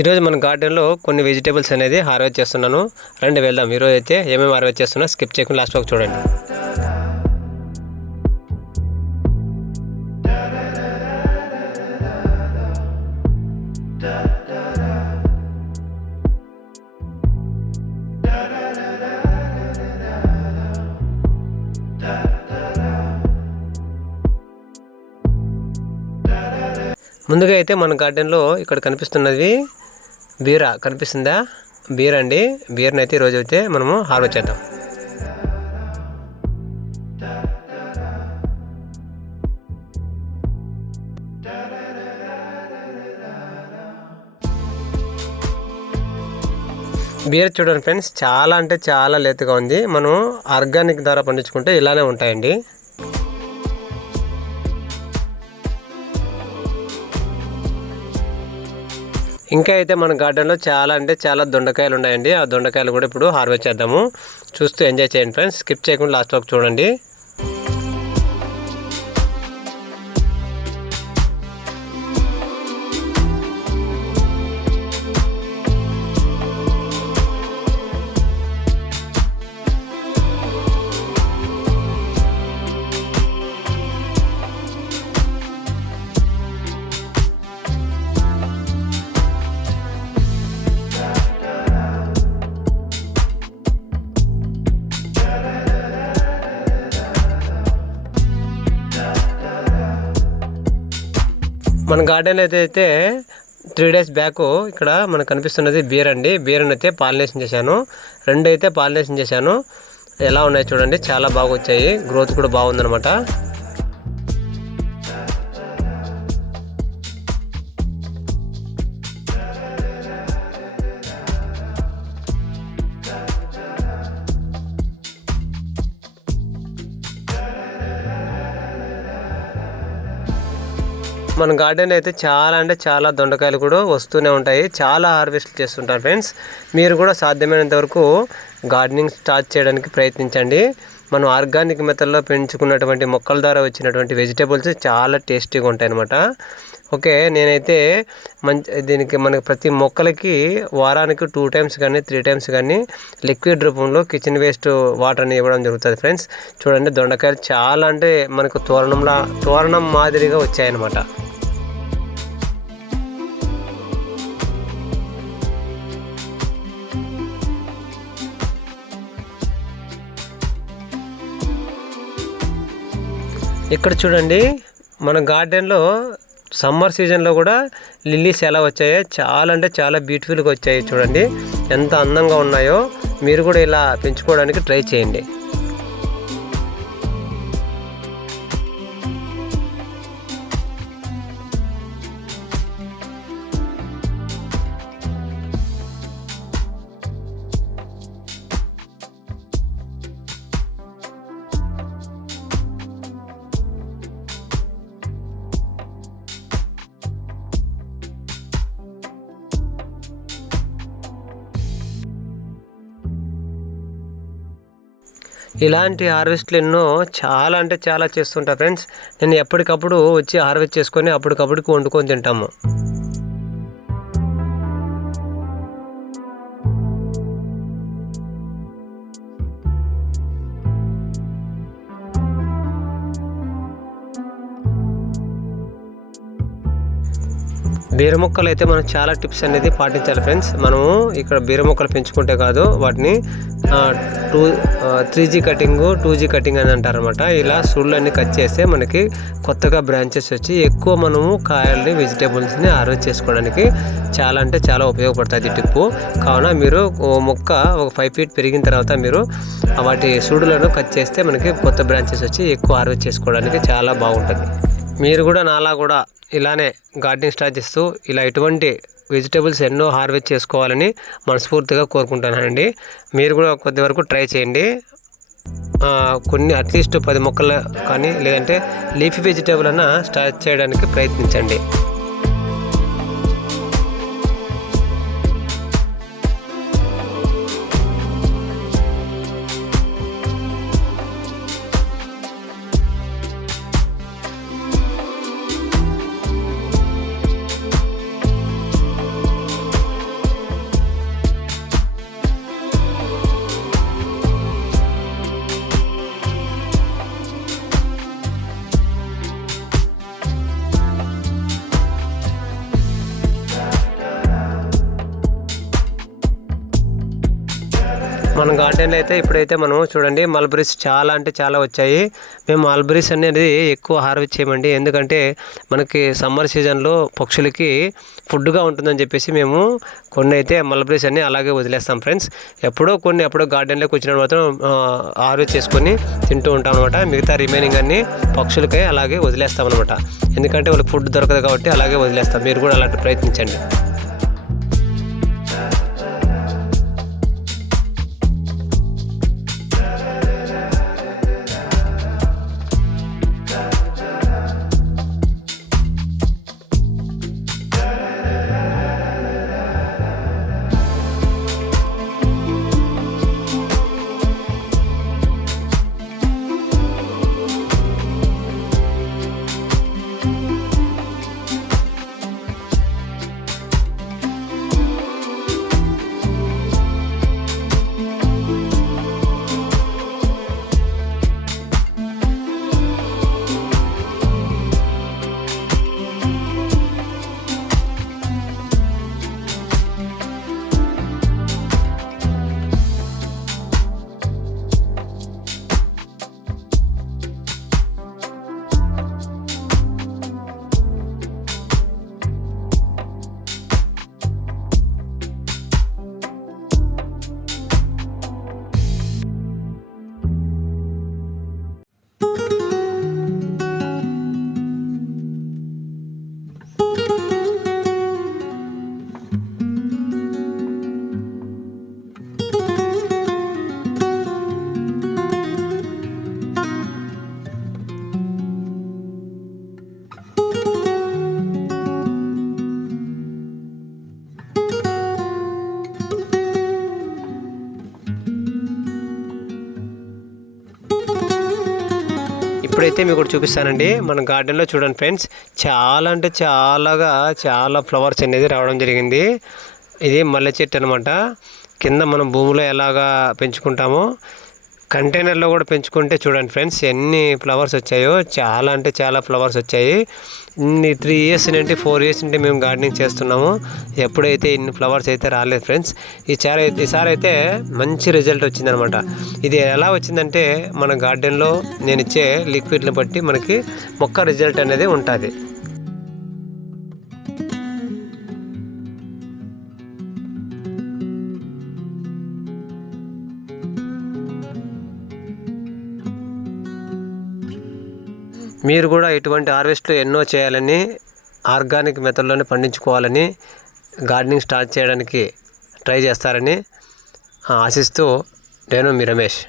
ఈరోజు మన గార్డెన్లో కొన్ని వెజిటేబుల్స్ అనేది హార్వెస్ట్ చేస్తున్నాను. రండి వెళ్దాం. ఈరోజు అయితే ఏమేమి హార్వెస్ట్ చేస్తున్నా స్కిప్ చేయకుండా లాస్ట్ వరకు చూడండి. ముందుగా అయితే మన గార్డెన్లో ఇక్కడ కనిపిస్తున్నది బీర కనిపిస్తుందా? బీర అండి. బీరని అయితే ఈరోజు అయితే మనము హార్వెస్ట్ చేద్దాం. బీర చూడండి ఫ్రెండ్స్, చాలా అంటే చాలా లేతగా ఉంది. మనం ఆర్గానిక్ ద్వారా పండించుకుంటే ఇలానే ఉంటాయండి. ఇంకా అయితే మన గార్డెన్లో చాలా అంటే చాలా దొండకాయలు ఉన్నాయండి. ఆ దొండకాయలు కూడా ఇప్పుడు హార్వెస్ట్ చేద్దాము. చూస్తూ ఎంజాయ్ చేయండి ఫ్రెండ్స్. స్కిప్ చేయకుండా లాస్ట్ వరకు చూడండి. మన గార్డెన్ అయితే 3 days బ్యాక్ ఇక్కడ మనకు కనిపిస్తున్నది బీర్ అండి. బీరని అయితే పాలినేషన్ చేశాను. 2 అయితే పాలినేషన్ చేశాను. ఎలా ఉన్నాయి చూడండి, చాలా బాగా వచ్చాయి. గ్రోత్ కూడా బాగుందన్నమాట. మన గార్డెన్ అయితే చాలా అంటే చాలా దొండకాయలు కూడా వస్తూనే ఉంటాయి. చాలా హార్వెస్ట్ చేస్తుంటారు ఫ్రెండ్స్. మీరు కూడా సాధ్యమైనంత వరకు గార్డెనింగ్ స్టార్ట్ చేయడానికి ప్రయత్నించండి. మనం ఆర్గానిక్ మెథడ్లో పెంచుకున్నటువంటి మొక్కల ద్వారా వచ్చినటువంటి వెజిటేబుల్స్ చాలా టేస్టీగా ఉంటాయి అన్నమాట. ఓకే, నేనైతే దీనికి మనకి ప్రతి మొక్కలకి వారానికి 2 times కానీ 3 times కానీ లిక్విడ్ రూపంలో కిచెన్ వేస్ట్ వాటర్ని ఇవ్వడం జరుగుతుంది ఫ్రెండ్స్. చూడండి, దొండకాయలు చాలా అంటే మనకు తోరణం మాదిరిగా వచ్చాయన్నమాట. ఇక్కడ చూడండి, మన గార్డెన్లో సమ్మర్ సీజన్లో కూడా లిల్లీస్ ఎలా వచ్చాయో చాలా అంటే చాలా బ్యూటిఫుల్గా వచ్చాయి. చూడండి ఎంత అందంగా ఉన్నాయో. మీరు కూడా ఇలా పెంచుకోవడానికి ట్రై చేయండి. ఇలాంటి హార్వెస్ట్లు ఎన్నో చాలా అంటే చాలా చేస్తుంటా ఫ్రెండ్స్. నేను ఎప్పటికప్పుడు వచ్చి హార్వెస్ట్ చేసుకొని అప్పటికప్పుడుకి వండుకొని తింటాము. బీర మొక్కలు అయితే మనం చాలా టిప్స్ అనేది పాటించాలి ఫ్రెండ్స్. మనము ఇక్కడ బీర మొక్కలు పెంచుకుంటే కాదు, వాటిని 3G కటింగ్ 2G కటింగ్ అని అంటారనమాట. ఇలా సూళ్ళన్నీ కట్ చేస్తే మనకి కొత్తగా బ్రాంచెస్ వచ్చి ఎక్కువ మనము కాయల్ని వెజిటేబుల్స్ని హార్వెస్ట్ చేసుకోవడానికి చాలా అంటే చాలా ఉపయోగపడుతుంది టిప్పు. కావున మీరు మొక్క ఒక 5 feet పెరిగిన తర్వాత మీరు వాటి సూడులను కట్ చేస్తే మనకి కొత్త బ్రాంచెస్ వచ్చి ఎక్కువ హార్వెస్ట్ చేసుకోవడానికి చాలా బాగుంటుంది. మీరు కూడా నాలా కూడా ఇలానే గార్డెనింగ్ స్టార్ట్ చేస్తూ ఇలా ఇటువంటి వెజిటేబుల్స్ ఎన్నో హార్వెస్ట్ చేసుకోవాలని మనస్ఫూర్తిగా కోరుకుంటున్నానండి. మీరు కూడా కొద్ది వరకు ట్రై చేయండి. కొన్ని అట్లీస్ట్ 10 మొక్కలు కానీ లేదంటే లీఫీ వెజిటేబుల్ అన్నా స్టార్ట్ చేయడానికి ప్రయత్నించండి. మన గార్డెన్లో అయితే ఇప్పుడైతే మనం చూడండి మల్బరీస్ చాలా అంటే చాలా వచ్చాయి. మేము మల్బరీస్ అనేది ఎక్కువ హార్వెస్ట్ చేయమండి, ఎందుకంటే మనకి సమ్మర్ సీజన్లో పక్షులకి ఫుడ్గా ఉంటుందని చెప్పేసి మేము కొన్ని అయితే మల్బరీస్ అన్ని అలాగే వదిలేస్తాం ఫ్రెండ్స్. ఎప్పుడో గార్డెన్లోకి వచ్చినప్పుడు మాత్రం హార్వెస్ట్ చేసుకొని తింటూ ఉంటాం అనమాట. మిగతా రిమైనింగ్ అన్ని పక్షులకై అలాగే వదిలేస్తాం అనమాట, ఎందుకంటే వాళ్ళకి ఫుడ్ దొరకదు కాబట్టి అలాగే వదిలేస్తాం. మీరు కూడా అలాంటి ప్రయత్నించండి. ఇప్పుడైతే మీకు చూపిస్తానండి. మన గార్డెన్లో చూడండి ఫ్రెండ్స్, చాలా అంటే చాలా ఫ్లవర్స్ అనేది రావడం జరిగింది. ఇది మల్లె చెట్టు అనమాట. కింద మనం భూమిలో ఎలాగా పెంచుకుంటామో కంటైనర్లో కూడా పెంచుకుంటే చూడండి ఫ్రెండ్స్ ఎన్ని ఫ్లవర్స్ వచ్చాయో. చాలా అంటే చాలా ఫ్లవర్స్ వచ్చాయి. ఇన్ని 3 years నుండి 4 years నుండి మేము గార్డెనింగ్ చేస్తున్నాము, ఎప్పుడైతే ఇన్ని ఫ్లవర్స్ అయితే రాలేదు ఫ్రెండ్స్. ఈసారి అయితే మంచి రిజల్ట్ వచ్చిందనమాట. ఇది ఎలా వచ్చిందంటే మన గార్డెన్లో నేను ఇచ్చే లిక్విడ్ని బట్టి మనకి మొక్క రిజల్ట్ అనేది ఉంటుంది. మీరు కూడా ఇటువంటి హార్వెస్ట్లు ఎన్నో చేయాలని, ఆర్గానిక్ మెథడ్లోనే పండించుకోవాలని, గార్డెనింగ్ స్టార్ట్ చేయడానికి ట్రై చేస్తారని ఆశిస్తూ నేను మీ రమేష్.